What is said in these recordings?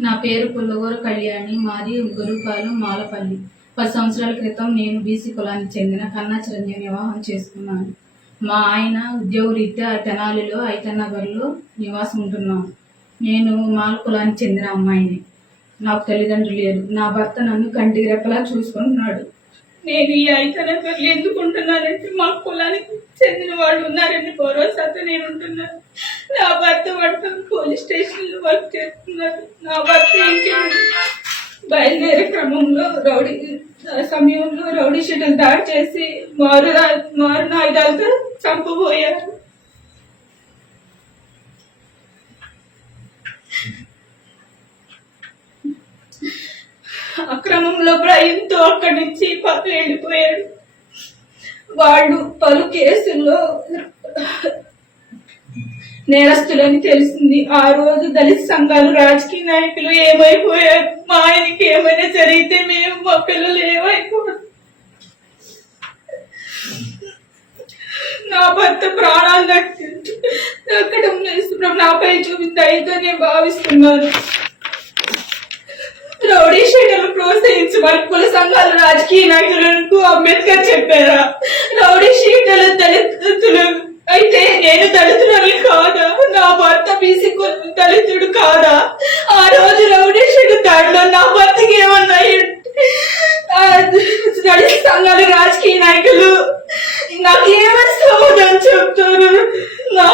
నా పేరు పుల్లగూర కళ్యాణి మాది గురుపాలెం మాలపల్లి. పది సంవత్సరాల క్రితం నేను బీసీ కులానికి చెందిన కన్నా చిరంజీవి వివాహం చేసుకున్నాను. మా ఆయన ఉద్యోగరీత్యా తెనాలిలో ఐతన్నగర్లో నివాసం ఉంటున్నాను. నేను మాల కులానికి చెందిన అమ్మాయిని. నాకు తల్లిదండ్రులు లేరు. నా భర్త నన్ను కంటికి రెప్పలా చూసుకుంటున్నాడు. నేను ఈ ఐతనగర్లు ఎందుకు ఉంటున్నానంటే మా కులానికి చెందిన వాళ్ళు ఉన్నారని భరోసాతో నేను ఉంటున్నాను. నా భర్త పడుతుంది పోలీస్ స్టేషన్లో వర్క్ చేస్తున్నారు. నా భర్త బయలుదేరే క్రమంలో రౌడీ సమయంలో రౌడీ షీటలు దాడి చేసి మారు మారు ఆయుధాలతో చంపబోయారు. అక్రమంలో భయంతో అక్కడి నుంచి పక్కన వెళ్ళిపోయాడు. వాళ్ళు పలు కేసుల్లో నేరస్తులని తెలిసింది. ఆ రోజు దళిత సంఘాలు రాజకీయ నాయకులు ఏమైపోయారు? మా ఆయనకి ఏమైనా జరిగితే మేము మా పిల్లలు ఏమైపోయారు నా భర్త ప్రాణాలు దక్కడం నాపై చూపింది అయితే నేను భావిస్తున్నాను రౌడీ షీటర్లు ప్రోత్సహించమని కుల సంఘాల రాజకీయ నాయకులకు అంబేద్కర్ చెప్పారా? రౌడీ షీటర్లు దళితులు. అయితే నేను దళితులు బీసీ కుల దళితుడు కాదా? ఆ రోజు రౌడీ షీటర్ దాడిలో నా భర్తకి ఏమన్నాయి ఆ దళిత సంఘాల రాజకీయ నాయకులు నాకు ఏమని సమాధానం చెప్తారు? నా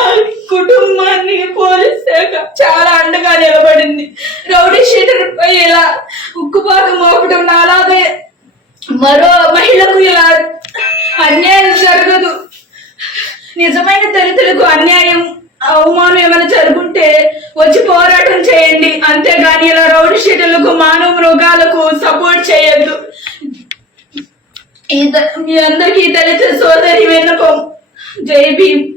కుటుంబాన్ని పోలీస్ శాఖ చాలా అండగా నిలబడింది. రౌడీ షీటర్ పై ఇలా ఉక్కుపాతం మోపడం అలాగే మరో మహిళకు ఇలా అన్యాయం జరగదు. నిజమైన దళితులకు అన్యాయం అవమానం ఏమైనా జరుగుంటే వచ్చి పోరాటం చేయండి. అంతేగాని ఇలా రౌడీ షీటర్లకు మానవ మృగాలకు సపోర్ట్ చేయొద్దు. మీ అందరికీ దళిత సోదరి వెనుకం జై భీమ్.